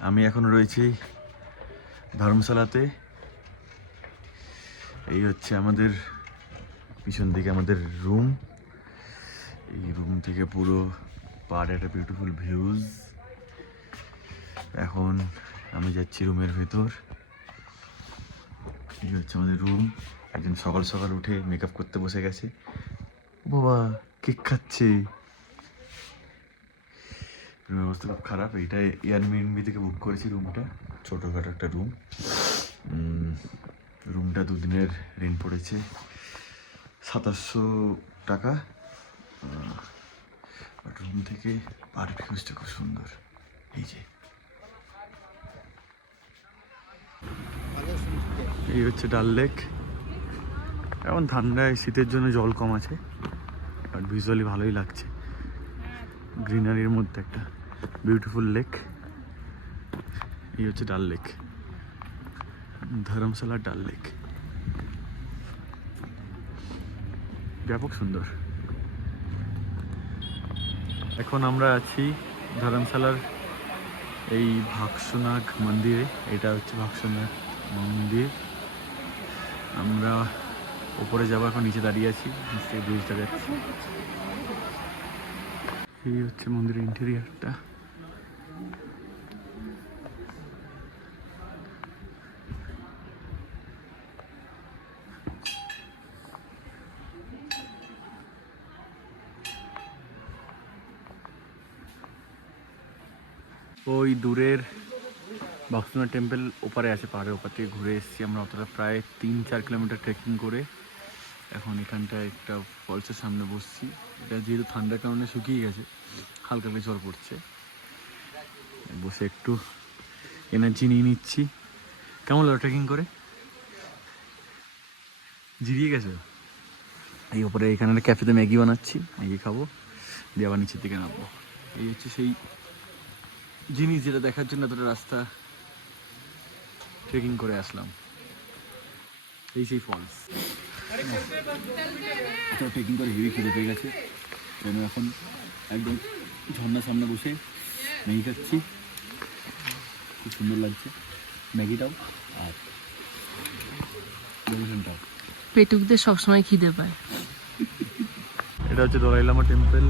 আমি এখন রয়েছি ধর্মশালাতে। এই হচ্ছে আমাদের পিছন দিকে আমাদের রুম। এই রুম থেকে পুরো পাহাড়ে একটা বিউটিফুল ভিউজ। এখন আমি যাচ্ছি রুমের ভেতর। এই হচ্ছে আমাদের রুম। একজন সকাল সকাল উঠে মেকআপ করতে বসে গেছে। বাবা কেক খাচ্ছে। রুমের অবস্থা খুব খারাপ। এইটা এয়ারবিএনবি থেকে বুক করেছি রুমটা, ছোটোখাটো একটা রুম। রুমটা দুদিনের রেন্ট পড়েছে 2700 টাকা। রুম থেকে পাহাড় ভিউজটা খুব সুন্দর। এই যে এই হচ্ছে ডাল লেক। এখন ঠান্ডায় শীতের জন্য জল কম আছে, বাট ভিজুয়ালি ভালোই লাগছে। গ্রিনারির মধ্যে একটা বিউটিফুল লেক। এই হচ্ছে ডাল লেক, ধর্মশালা ডাল লেক। ব্যাপক সুন্দর। এখন আমরা আছি ধর্মশালার এই ভাগসনাগ মন্দিরে। এটা হচ্ছে ভাগসনাগ মন্দির। আমরা উপরে যাবো, এখন নিচে দাঁড়িয়ে আছি, নিচে ব্রিজটা যাচ্ছি। এই হচ্ছে মন্দিরের ইন্টেরিয়ারটা। ওই দূরের ভাগসনাগ টেম্পল ওপারে আছে, পাহাড়ের ওপার থেকে ঘুরে এসেছি আমরা। অতটা প্রায় 3-4 কিলোমিটার ট্রেকিং করে এখন এখানটায় একটা ফলসের সামনে বসছি। এটা যেহেতু ঠান্ডার কারণে শুকিয়ে গেছে, হালকা হালকা জল পড়ছে। বসে একটু এনার্জি নিয়ে নিচ্ছি। কেমন লাগলো ট্রেকিং করে? জিরিয়ে গেছে। এই ওপরে এখানে একটা ক্যাফেতে ম্যাগি বানাচ্ছি, ম্যাগি খাবো, দিয়ে আবার নিচের দিকে নামবো। এই হচ্ছে সেই জিনিস যেটা দেখার জন্য এতটা রাস্তা ট্রেকিং করে আসলাম। এই সেই ফলস। ট্রেকিং করে হেভি খিদে পেয়ে গেছে, যেন এখন একদম ঝর্ণার সামনে বসে ম্যাগি খাচ্ছি। খুব সুন্দর লাগছে ম্যাগিটাও আর লোকেশনটাও। পেটুকদের সবসময় খিদে পায়। এটা হচ্ছে দলাই লামা টেম্পল।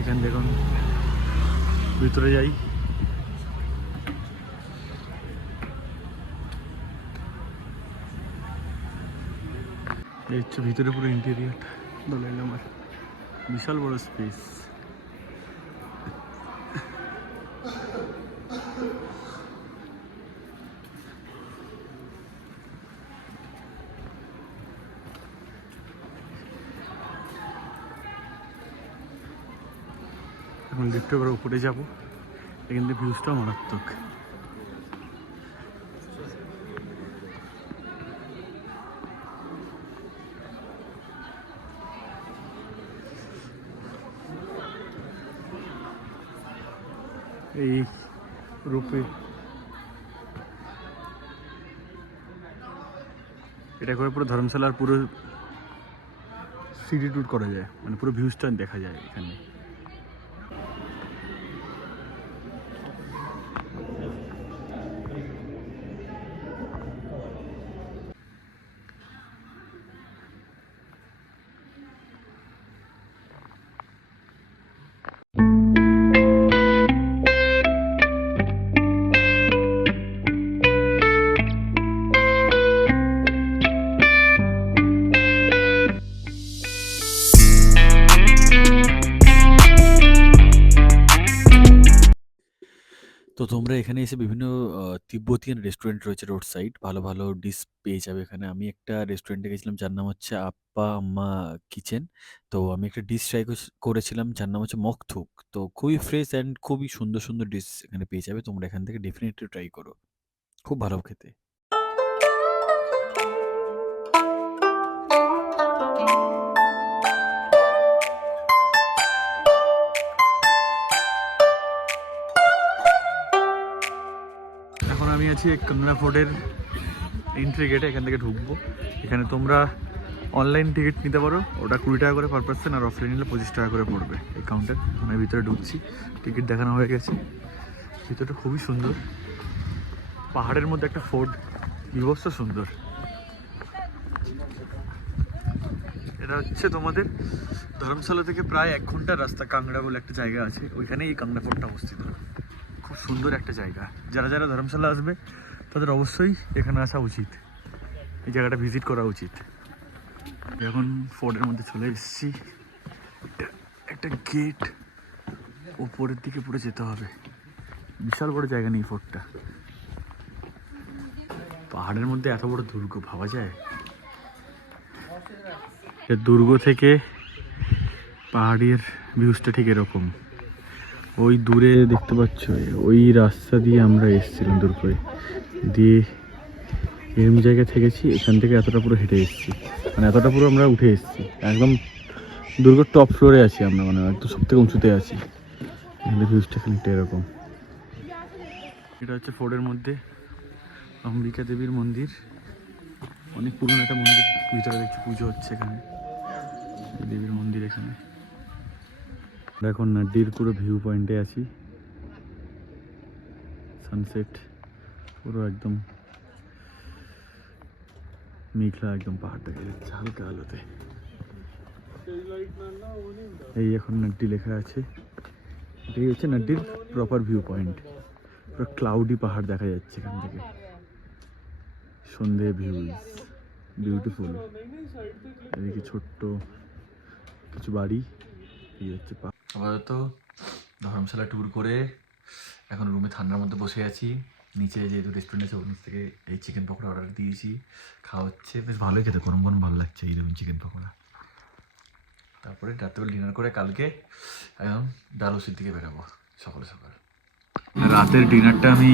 এখান দেখুন ভিতরে যাই। এই হচ্ছে ভিতরে পুরো ইন্টেরিয়ারটা দলাই লামার। বিশাল বড় স্পেস। এখন লিফটে করে উপরে যাবো। এখান থেকে ভিউজটাও মারাত্মক। এই রূপে এটা করে পুরো ধর্মশালার পুরো সিটি ট্যুর করা যায়, মানে পুরো ভিউজটা দেখা যায় এখানে। তো তোমরা এখানে এসে বিভিন্ন তিব্বতিয়ান রেস্টুরেন্ট রয়েছে রোড সাইড, ভালো ভালো ডিশ পেয়ে যাবে এখানে। আমি একটা রেস্টুরেন্টে গেছিলাম যার নাম হচ্ছে আপ্পা আম্মা কিচেন। তো আমি একটা ডিশ ট্রাই করেছিলাম যার নাম হচ্ছে মকথুক। তো খুবই ফ্রেশ অ্যান্ড খুবই সুন্দর সুন্দর ডিশ এখানে পেয়ে যাবে। তোমরা এখান থেকে ডেফিনেটলি ট্রাই করো, খুব ভালো খেতে। এখন আমি আছি কঙ্গনা ফোর্টের এন্ট্রি গেটে, এখান থেকে ঢুকবো। এখানে তোমরা অনলাইন টিকিট নিতে পারো, ওটা 20 টাকা করে পার পার্সন, আর অফলাইন নিলে 25 টাকা করে পড়বে এই কাউন্টার। আমি ভিতরে ঢুকছি, টিকিট দেখানো হয়ে গেছে। ভিতরটা খুবই সুন্দর, পাহাড়ের মধ্যে একটা ফোর্ট, বিভৎস সুন্দর। এটা হচ্ছে তোমাদের ধর্মশালা থেকে প্রায় 1 ঘন্টার রাস্তা, কাংড়া বলে একটা জায়গা আছে, ওইখানে এই কাংড়া ফোর্টটা অবস্থিত। খুব সুন্দর একটা জায়গা, যারা যারা ধর্মশালা আসবে তাদের অবশ্যই এখানে আসা উচিত, এই জায়গাটা ভিজিট করা উচিত। এখন ফোর্টের মধ্যে চলে এসেছি, একটা গেট, ওপরের দিকে পুরো যেতে হবে, বিশাল বড় জায়গা নেই ফোর্টটা। পাহাড়ের মধ্যে এত বড় দুর্গ ভাবা যায়? দুর্গ থেকে পাহাড়ের ভিউজটা ঠিক এরকম। ওই দূরে দেখতে পাচ্ছ, ওই রাস্তা দিয়ে আমরা এসেছিলাম দূর করে, দিয়ে এরম জায়গা থেকেছি, এখান থেকে এতটা পুরো হেঁটে এসেছি, মানে এতটা পুরো আমরা উঠে এসেছি, একদম দুর্গর টপ ফ্লোরে আছি আমরা, মানে একদম সব থেকে উঁচুতে আছি। এখানে ভিউজটা খানিকটা এরকম। এটা হচ্ছে ফোর্টের মধ্যে অম্বিকা দেবীর মন্দির, অনেক পুরনো একটা মন্দির, ভিতরে দেখছি পুজো হচ্ছে এখানে, দেবীর মন্দির এখানে। এখন নাড্ডির পুরো ভিউ পয়েন্টে আছি, সানসেট পুরো একদম মেঘলা, একদম পাহাড়টা যাচ্ছে হালকা আলোতে। এই এখন নাড্ডি লেখা আছে, এটাই হচ্ছে নাড্ডির প্রপার ভিউ পয়েন্ট। পুরো ক্লাউডি পাহাড় দেখা যাচ্ছে এখান থেকে, সন্ধে ভিউজ বিউটিফুল। এদিকে ছোট্ট কিছু বাড়ি, এই হচ্ছে আপাতত ধর্মশালা ট্যুর করে এখন রুমে ঠান্ডার মধ্যে বসে আছি। নিচে যেহেতু রেস্টুরেন্ট আছে, ওর নিচ থেকে এই চিকেন পকোড়া অর্ডার দিয়েছি, খাওয়া হচ্ছে, বেশ ভালোই খেতে, গরম গরম ভালো লাগছে এই দেখুন চিকেন পকোড়া। তারপরে রাত্রেবেলা ডিনার করে কালকে একদম ডালহৌসির দিকে বেরাবো সকাল সকাল। রাতের ডিনারটা আমি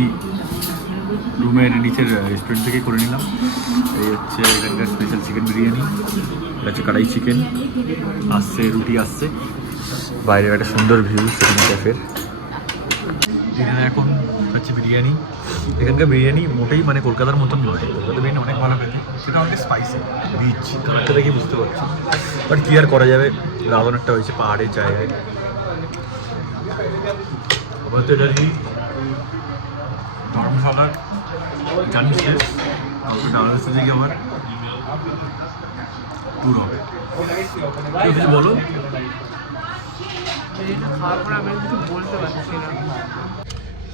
রুমের নিচের রেস্টুরেন্ট থেকে করে নিলাম। এই হচ্ছে এখানকার স্পেশাল চিকেন বিরিয়ানি, এটা হচ্ছে কড়াই চিকেন, আসছে রুটি আসছে, বাইরের একটা সুন্দর ভিউ সেখানে ক্যাফের। ডিনারে এখন হচ্ছে বিরিয়ানি, এখানকার বিরিয়ানি মোটেই মানে কলকাতার মতন নয়, কলকাতার বিরিয়ানি অনেক ভালো খেতে, সেটা অনেক স্পাইসি রিচ, খাবারটা দেখেই বুঝতে পারছি, বাট কি আর করা যাবে, রাবণেরটা হয়েছে পাহাড়ের জায়গায়। বলতে যদি ধর্মশালার জানি শেষ, তারপর ডালহৌসি থেকে আবার ট্যুর হবে। কিছু বলো।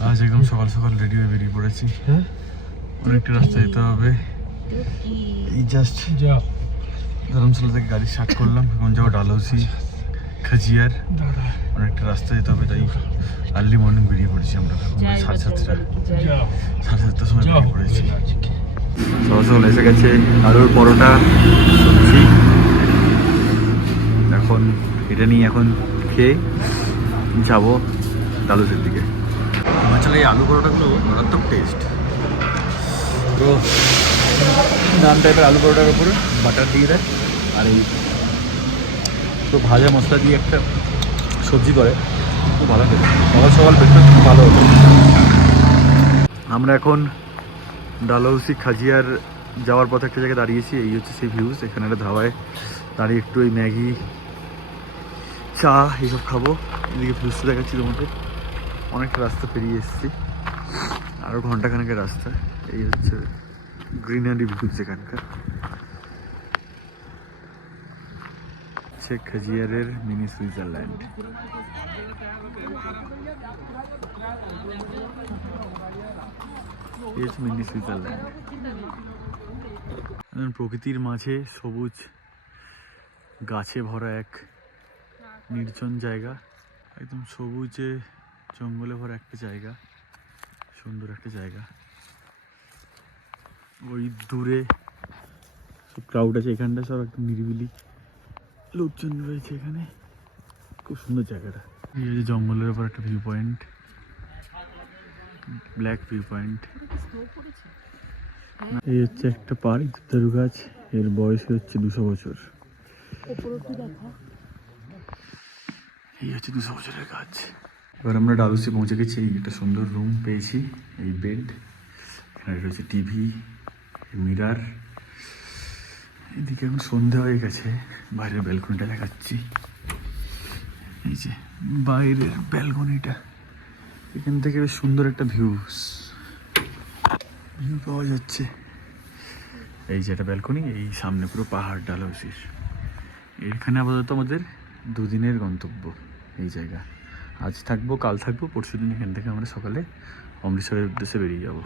আজ একদম সকাল সকাল রেডি হয়ে বেরিয়ে পড়েছি, অনেকটা রাস্তা যেতে হবে। এই জাস্ট ধর্মশালা থেকে গাড়ি স্টার্ট করলাম, এখন যাবো ডালহৌসি খাজিয়ার, অনেকটা রাস্তা যেতে হবে, তাই আর্লি মর্নিং বেরিয়ে পড়েছি আমরা, 7:30টার সময় বেরিয়ে পড়েছি। সকাল সকাল এসে গেছে আলুর পরোটা সবজি, এখন এটা নিয়ে এখন খেয়ে যাবো ডালহৌসির দিকে। আসলে এই আলু পরোটাগুলো মারাত্মক টেস্ট, তো নান টাইপের আলু পরোটার উপরে বাটার দিয়ে দেয়, আর এই তো ভাজা মশলা দিয়ে একটা সবজি করে, খুব ভালো খেতে, সকাল সকাল পেটটা খুব ভালো হতো। আমরা এখন ডালহৌসি খাজিয়ার যাওয়ার পথে একটা জায়গায় দাঁড়িয়েছি, এই হচ্ছে সেই ভিউজ। এখানে একটা ধাবায় দাঁড়িয়ে একটু ওই ম্যাগি চা এইসব খাবো। এদিকে ভিউজটা দেখাচ্ছি তোমাদের, অনেকটা রাস্তা পেরিয়ে এসেছি, আরও ঘন্টাখানেকের রাস্তা। এই হচ্ছে গ্রিনারি ভিউজ এখানকার, খাজিয়ারের মিনি সুইজারল্যান্ড। এই হচ্ছে মিনি সুইজারল্যান্ড, প্রকৃতির মাঝে সবুজ গাছে ভরা এক নির্জন জায়গা, একদম সবুজে জঙ্গলে ভরা একটা জায়গা, সুন্দর একটা জায়গা। ওই দূরে সব ক্রাউড আছে, এখানটা সব একদম নিরিবিলি, লোকজন রয়েছে এখানে, খুব সুন্দর জায়গাটা। এই হচ্ছে জঙ্গলের উপর একটা view point, black view point. এই হচ্ছে একটা পার্ক, দেবদারু গাছ, এর বয়স হচ্ছে 200 বছর। এই হচ্ছে 200 বছরের গাছ। এবার আমরা ডালহৌসি পৌঁছে গেছি, এই একটা সুন্দর রুম পেয়েছি, এই বেড, এখানে রয়েছে টিভি, মিরার, এদিকে এখন সন্ধে হয়ে গেছে, বাইরের ব্যালকনিটা দেখাচ্ছি। এই যে বাইরের ব্যালকনিটা, এখান থেকে বেশ সুন্দর একটা ভিউ পাওয়া যাচ্ছে। এই যে একটা ব্যালকনি, এই সামনে পুরো পাহাড় ডালহৌসির। এখানে আপাতত আমাদের দুদিনের গন্তব্য এই জায়গা। আজ থাকবো, কাল থাকবো, পরশু দিন এখান থেকে আমরা সকালে অমৃতসরের উদ্দেশ্যে বেরিয়ে যাবো।